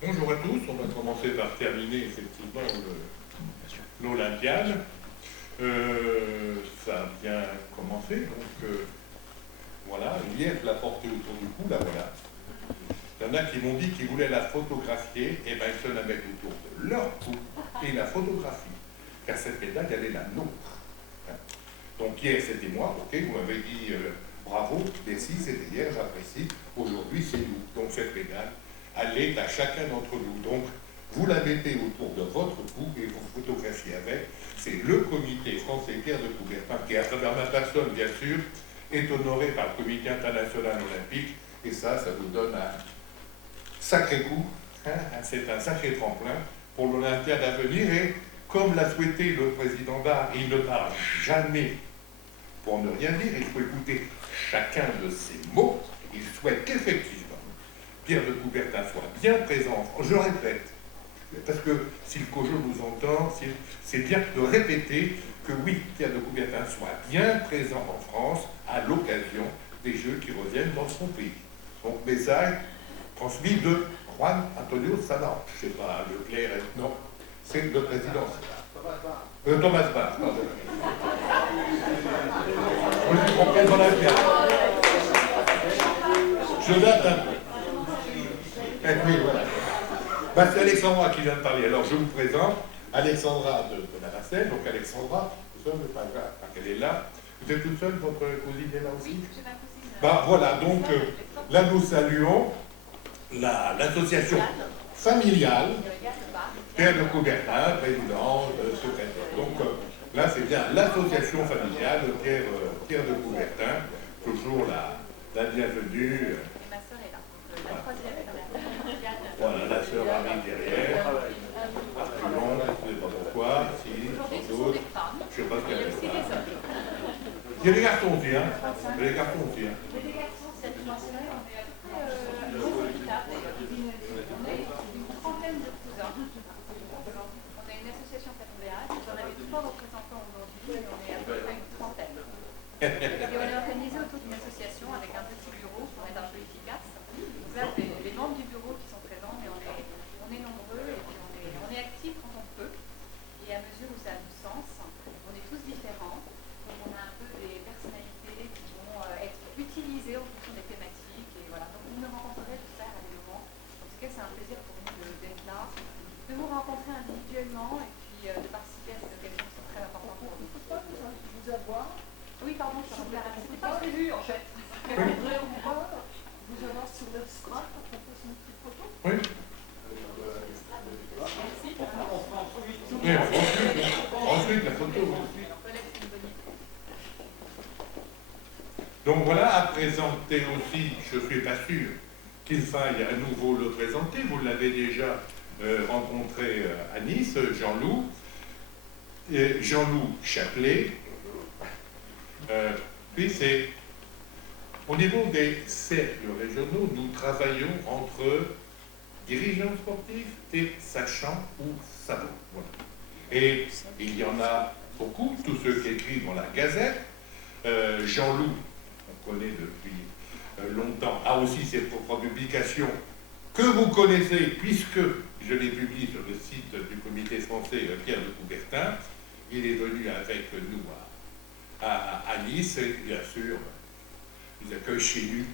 Bonjour à tous, on va commencer par terminer effectivement l'Olympiade. Ça a bien commencé, donc voilà, hier je la portais autour du cou, la voilà. Il y en a qui m'ont dit qu'ils voulaient la photographier, et bien ils se la mettent autour de leur cou et la photographie, car cette médaille elle est la nôtre. Donc hier c'était moi, ok, vous m'avez dit bravo, merci, c'était hier, j'apprécie, aujourd'hui c'est nous. Donc cette médaille, elle est à chacun d'entre nous. Donc vous la mettez autour de votre cou et vous photographiez avec. C'est le comité français Pierre de Coubertin qui, à travers ma personne bien sûr, est honoré par le comité international olympique, et ça nous donne un sacré coup, hein, c'est un sacré tremplin pour l'Olympiade à venir. Et comme l'a souhaité le président Barre, il ne parle jamais pour ne rien dire, il faut écouter chacun de ces mots. Il souhaite qu'effectivement Pierre de Coubertin soit bien présent. Je répète, parce que si le COJO nous entend, c'est bien de répéter que oui, Pierre de Coubertin soit bien présent en France à l'occasion des Jeux qui reviennent dans son pays. Donc, message transmis de Juan Antonio Sanabria. Je ne sais pas, Leclerc, non, c'est le président. Thomas Bach, pardon. On est trompé dans la pierre. Je date un peu. Et puis voilà. Ben, c'est Alexandra qui vient de parler. Alors je vous présente Alexandra de la Nacelle. Donc Alexandra, tout seul, pas grave, qu'elle est là. Vous êtes toute seule, votre cousine est là aussi? Oui, j'ai ma cousine. Ben voilà, donc là nous saluons l'association familiale Pierre de Coubertin, président, secrétaire. Donc là c'est bien l'association familiale Pierre de Coubertin, toujours la bienvenue. Ma soeur est là, la troisième est là. Voilà, la sœur arrive derrière. Argument, je ne sais pas pourquoi, si, d'autres. Je ne sais pas ce qu'il y a. Il y a des garçons aussi, hein. Il y a des garçons aussi, hein. Les garçons, cette dimension-là, on est à peu près équitable. On est une trentaine de cousins. On a une association familiale. J'en avais 3 représentants aujourd'hui, mais on est à peu près une trentaine. Et on est organisé autour d'une association avec un petit bureau pour être un peu efficace. Donc là, c'est les membres du bureau qui sont présents, mais on est nombreux et puis on est actifs quand on peut. Et à mesure où ça a du sens, on est tous différents. Donc on a un peu des personnalités qui vont être utilisées en fonction des thématiques. Et voilà. Donc vous me rencontrerez tout ça à des moments. En tout cas, c'est un plaisir pour nous d'être là, de vous rencontrer individuellement et puis de participer à ces occasions qui sont très importantes pour nous. Pourquoi vous avoir? Oui, pardon, je suis là. C'était pas prévu en fait. On voudrait vous avoir sur le Strat pour qu'on fasse une petite photo. Oui. Merci. Oui, ensuite la photo. Donc voilà, à présenter aussi, je ne suis pas sûr qu'il faille à nouveau le présenter, vous l'avez déjà rencontré à Nice, Jean-Loup. Jean-Loup Chaplet. Puis c'est, au niveau des cercles régionaux, nous travaillons entre dirigeants sportifs et sachants ou savants. Voilà. Et il y en a beaucoup, tous ceux qui écrivent dans la Gazette. Jean-Loup, on connaît depuis longtemps, a aussi ses propres publications que vous connaissez, puisque je les publie sur le site du comité français Pierre de Coubertin. Il est venu avec nous à Nice, et bien sûr, il accueille chez lui.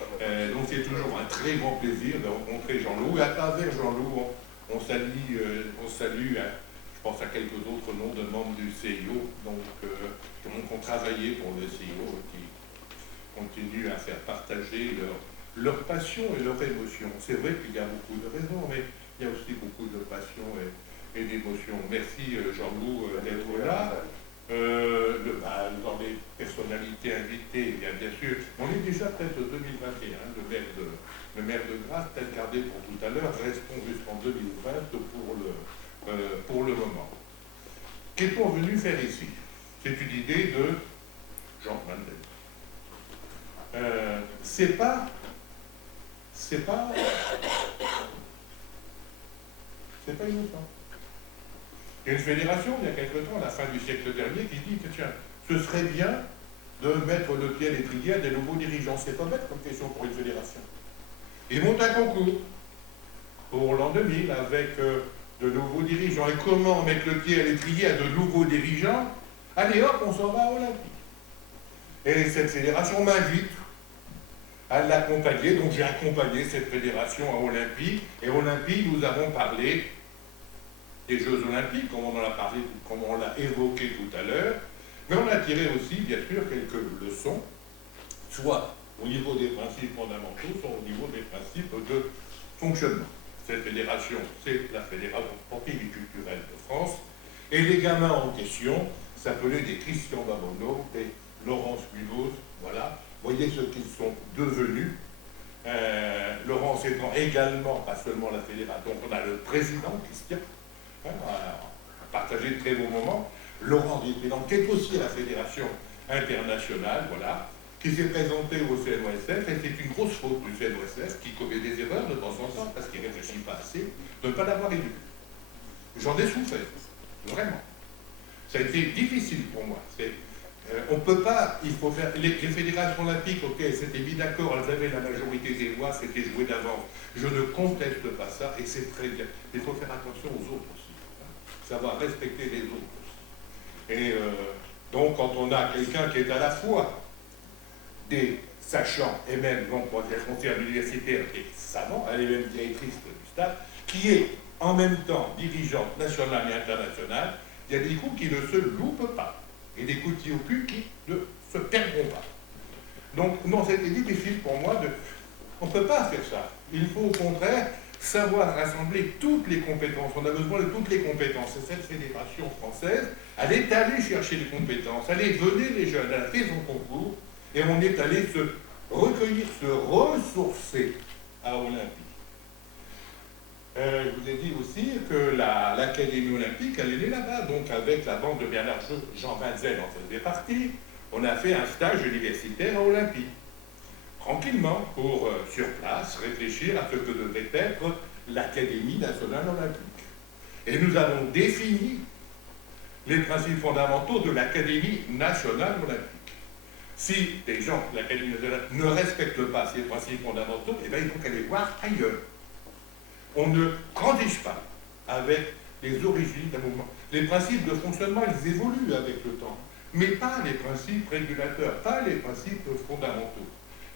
Donc c'est toujours un très grand plaisir de rencontrer Jean-Loup. Et à travers Jean-Loup, on salue, je pense à quelques autres noms de membres du CIO, donc, qui ont travaillé pour le CIO, qui continuent à faire partager leur passion et leur émotion. C'est vrai qu'il y a beaucoup de raisons, mais il y a aussi beaucoup de passion et d'émotion. Merci Jean-Loup d'être là. Dans les personnalités invitées, bien sûr, on est déjà peut-être 2021, le maire de Grasse, peut-être gardé pour tout à l'heure, restons jusqu'en 2020 pour le moment. Qu'est-on venu faire ici? C'est une idée de Jean Mandel. C'est pas innocent. Il y a une fédération, il y a quelque temps, à la fin du siècle dernier, qui dit que tiens, ce serait bien de mettre le pied à l'étrier à des nouveaux dirigeants. C'est pas bête comme question pour une fédération. Ils montent un concours. pour l'an 2000 avec de nouveaux dirigeants. Et comment mettre le pied à l'étrier à de nouveaux dirigeants? Allez hop, on s'en va à Olympique. Et cette fédération m'invite à l'accompagner, donc j'ai accompagné cette fédération à Olympique. Et Olympique, nous avons parlé des Jeux Olympiques, comme on en a parlé, comme on l'a évoqué tout à l'heure, mais on a tiré aussi, bien sûr, quelques leçons, soit au niveau des principes fondamentaux, soit au niveau des principes de fonctionnement. Cette fédération, c'est la Fédération sportive et culturelle de France, et les gamins en question s'appelaient des Christian Babonneau, des Laurence Munoz, voilà. Voyez ce qu'ils sont devenus. Laurence étant également, pas seulement la fédération, donc on a le président, Christian, on a partagé de très beaux moments. Laurent Président, qui est aussi à la Fédération internationale, voilà, qui s'est présenté au CNOSF, et c'est une grosse faute du CNOSF, qui commet des erreurs de temps en temps, parce qu'il ne réfléchit pas assez, de ne pas l'avoir élu. J'en ai souffert, vraiment. Ça a été difficile pour moi. On ne peut pas, il faut faire. Les fédérations olympiques, ok, c'était mis d'accord, elles avaient la majorité des voix, c'était joué d'avance. Je ne conteste pas ça, et c'est très bien. Il faut faire attention aux autres aussi. Savoir respecter les autres aussi. Et donc, quand on a quelqu'un qui est à la fois des sachants, et même, donc, pour dire conseillère universitaire, et savant, elle est même directrice du stade, qui est en même temps dirigeante nationale et internationale, il y a des coups qui ne se loupent pas. Et des coups de pied au cul qui ne se perdront pas. Donc, non, c'était difficile pour moi de... On ne peut pas faire ça. Il faut au contraire savoir rassembler toutes les compétences. On a besoin de toutes les compétences. Et cette fédération française, elle est allée chercher les compétences. Elle est venue les jeunes, elle a fait son concours, et on est allé se recueillir, se ressourcer à Olympique. Je vous ai dit aussi que l'Académie olympique, elle est née là-bas, donc avec la bande de Bernard Jean Vinzel en faisait partie. On a fait un stage universitaire à Olympique, tranquillement, pour, sur place, réfléchir à ce que devait être l'Académie nationale olympique. Et nous avons défini les principes fondamentaux de l'Académie nationale olympique. Si des gens de l'Académie nationale ne respectent pas ces principes fondamentaux, eh bien, ils vont aller voir ailleurs. On ne grandit pas avec les origines d'un mouvement. Les principes de fonctionnement, ils évoluent avec le temps, mais pas les principes régulateurs, pas les principes fondamentaux.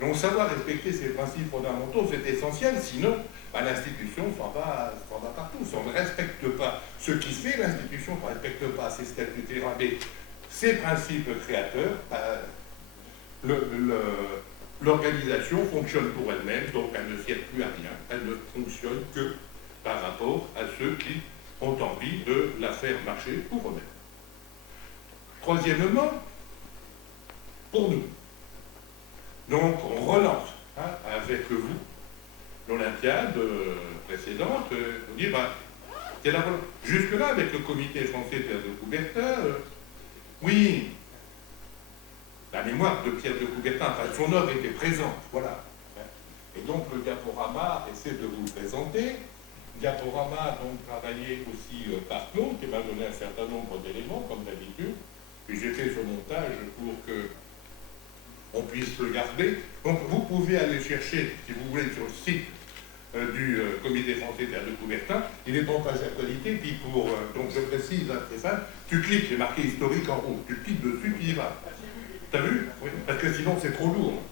Donc savoir respecter ces principes fondamentaux, c'est essentiel, sinon l'institution s'en va partout. Si on ne respecte pas ce qui fait l'institution, on ne respecte pas ses statuts, ses principes créateurs, l'organisation fonctionne pour elle-même, donc elle ne sert plus à rien. Elle ne fonctionne que par rapport à ceux qui ont envie de la faire marcher pour eux-mêmes. Troisièmement, pour nous. Donc on relance avec vous l'Olympiade précédente. On dit, jusque-là, avec le comité français de Coubertin, oui, la mémoire de Pierre de Coubertin, enfin, son œuvre était présente, voilà. Et donc le diaporama essaie de vous le présenter. Le diaporama a donc travaillé aussi par Claude, qui m'a donné un certain nombre d'éléments, comme d'habitude. Et j'ai fait ce montage pour que on puisse le garder. Donc vous pouvez aller chercher, si vous voulez, sur le site du comité français de Coubertin. Il est en page d'actualité, puis pour, donc je précise, c'est ça, tu cliques, c'est marqué historique en haut, tu cliques dessus, puis il va. T'as vu? Oui. Parce que sinon c'est trop lourd.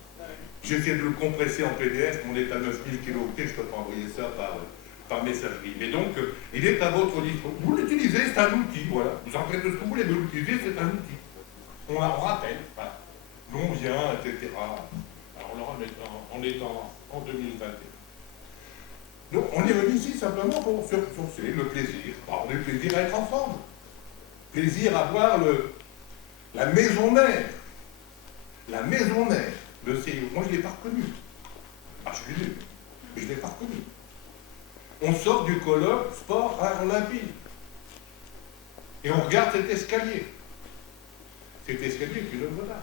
J'ai essayé de le compresser en PDF, on est à 9000 kilooctets, je ne peux pas envoyer ça par messagerie. Mais donc, il est à votre disposition. Vous l'utilisez, c'est un outil, voilà. Vous en faites ce que vous voulez, mais vous l'utilisez, c'est un outil. On rappelle, voilà. D'où on vient, etc. Alors là, on est en 2021. Donc, on est venu ici simplement pour se ressourcer, le plaisir. Alors, on a le plaisir à être ensemble. Plaisir à voir la maison mère. La maison mère de CIO. Moi, je ne l'ai pas reconnu. Ah, je suis désolé, mais je ne l'ai pas reconnu. On sort du colloque sport art olympique. Et on regarde cet escalier. Cet escalier est une œuvre d'art.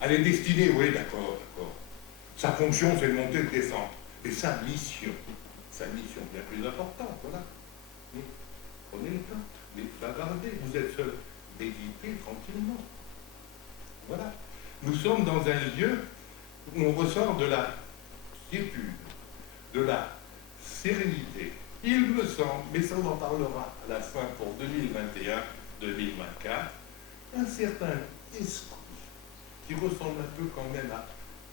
Elle est destinée, oui, d'accord. Sa fonction, c'est de monter et de descendre. Et sa mission bien plus importante, voilà. Prenez le temps, bavardez, vous êtes seul, méditez tranquillement. Voilà. Nous sommes dans un lieu où on ressort de la quiétude, de la sérénité, il me semble, mais ça on en parlera à la fin pour 2021-2024, un certain esprit qui ressemble un peu quand même à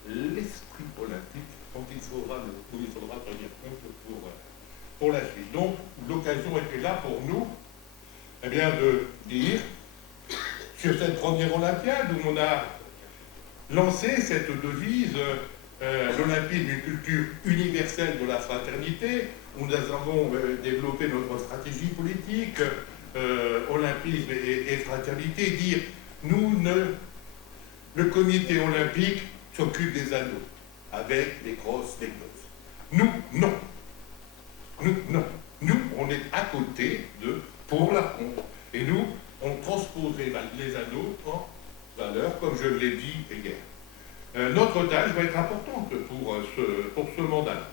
l'esprit olympique dont il faudra tenir compte pour la suite. Donc l'occasion était là pour nous eh bien, de dire, sur cette première Olympiade où on a lancé cette devise l'Olympisme, une culture universelle de la fraternité, où nous avons développé notre stratégie politique, olympisme et fraternité, dire le comité olympique s'occupe des anneaux, avec les grosses, les glosses. Nous, non. Nous, on est à côté pour la contre. Et nous, on transposerait les anneaux en valeur, comme je l'ai dit hier. Notre tâche va être importante pour ce mandat.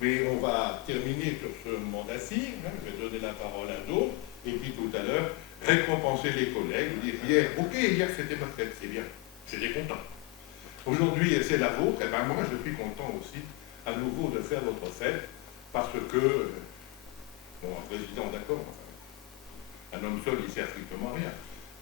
Mais on va terminer sur ce mandat-ci. Je vais donner la parole à d'autres. Et puis tout à l'heure, récompenser les collègues. Dire hier, ok, hier c'était ma fête, c'est bien. J'étais content. Aujourd'hui, c'est la vôtre. Et bien moi, je suis content aussi, à nouveau, de faire votre fête. Parce que, bon, un président, d'accord, un homme seul, il ne sert strictement à rien.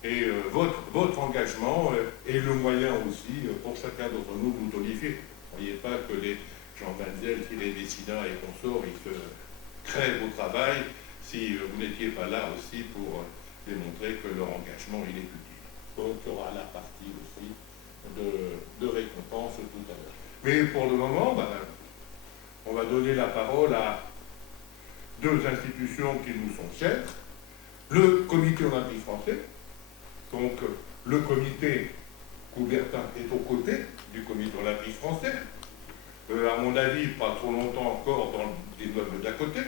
Et votre engagement est le moyen aussi pour chacun d'entre nous de nous tonifier. Ne croyez pas que les Jean Vanzel, Thierry Dessina et consorts, ils se crèvent au travail si vous n'étiez pas là aussi pour démontrer que leur engagement, il est utile. Donc il y aura la partie aussi de récompense tout à l'heure. Mais pour le moment, on va donner la parole à deux institutions qui nous sont chères. Le Comité olympique français, donc le comité Coubertin est aux côtés du Comité olympique français, à mon avis, pas trop longtemps encore dans l'immeuble d'à côté.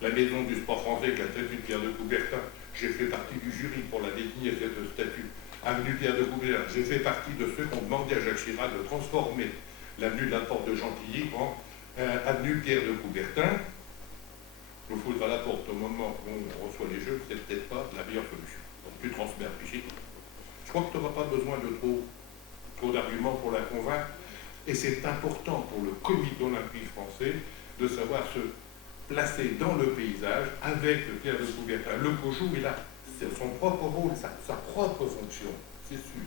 La maison du sport français qui a statue de Pierre de Coubertin, j'ai fait partie du jury pour la détenir cette statue. Avenue Pierre de Coubertin, j'ai fait partie de ceux qui ont demandé à Jacques Chirac de transformer l'avenue de la Porte de Chantilly en avenue Pierre de Coubertin. Il nous faudra la porte au moment où on reçoit les Jeux, c'est peut-être pas la meilleure solution. Donc tu transmets à Brigitte. Je crois que tu n'auras pas besoin de trop d'arguments pour la convaincre. Et c'est important pour le Comité olympique français de savoir se placer dans le paysage avec le Pierre de Coubertin. Le COJO, il a son propre rôle, sa propre fonction, c'est sûr.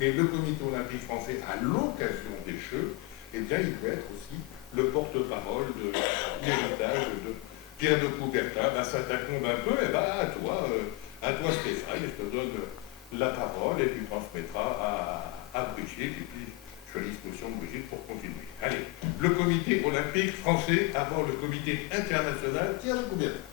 Mais le Comité olympique français, à l'occasion des Jeux, eh bien, il peut être aussi le porte-parole de l'héritage de Pierre de Coubertin. Ça t'incombe un peu, et à toi Stéphane, je te donne la parole et tu transmettras à Brigitte, et puis je suis à disposition de Brigitte pour continuer. Allez, le Comité olympique français avant le Comité international Pierre de Coubertin.